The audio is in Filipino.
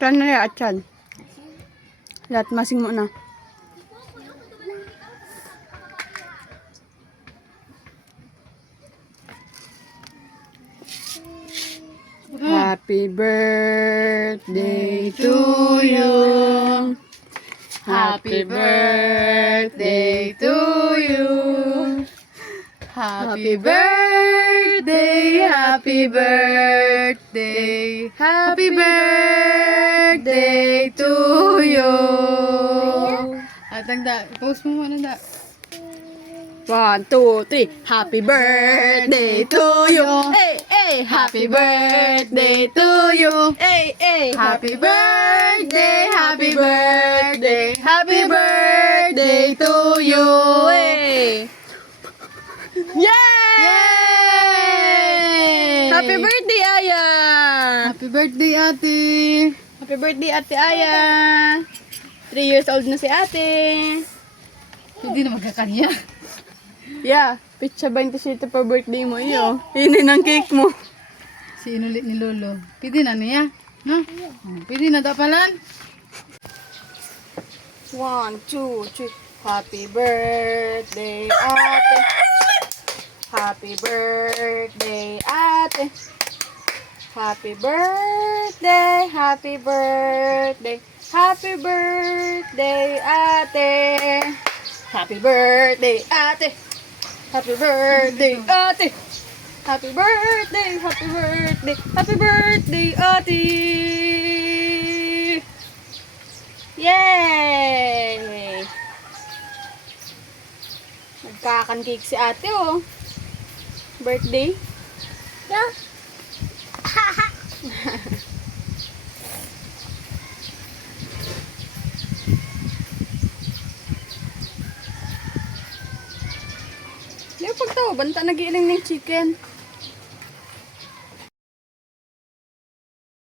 Plan na rin, atyan. Lahat masing mo na. Happy birthday to you. Happy birthday to you. Happy birthday, happy birthday, happy birthday to you. At post mo muna da. 1, 2, 3. Happy birthday to you. Hey, hey, happy birthday to you. Hey, hey, happy birthday, happy birthday, happy birthday to you. Hey. Yay! Yay! Happy birthday, Aya! Happy birthday, ate! Happy birthday, ate Aya! 3 years old na si ate. Hindi na magkakanya. Yeah, pitsa 27 pa birthday mo iyo. Hinin ang cake mo. Si inulit ni Lolo. Pwede na niya. No? Pwede na dapalan. 1, 2, 3. Happy birthday, ate. Happy birthday, ate. Happy birthday, happy birthday, happy birthday, ate. Happy birthday, ate. Happy birthday, ate. Happy birthday, happy birthday, happy birthday, ate. Yay! Nagkakan-cake si ate, oh. Birthday. Yeah. Yung pagtawa, banta nagiiling ng chicken.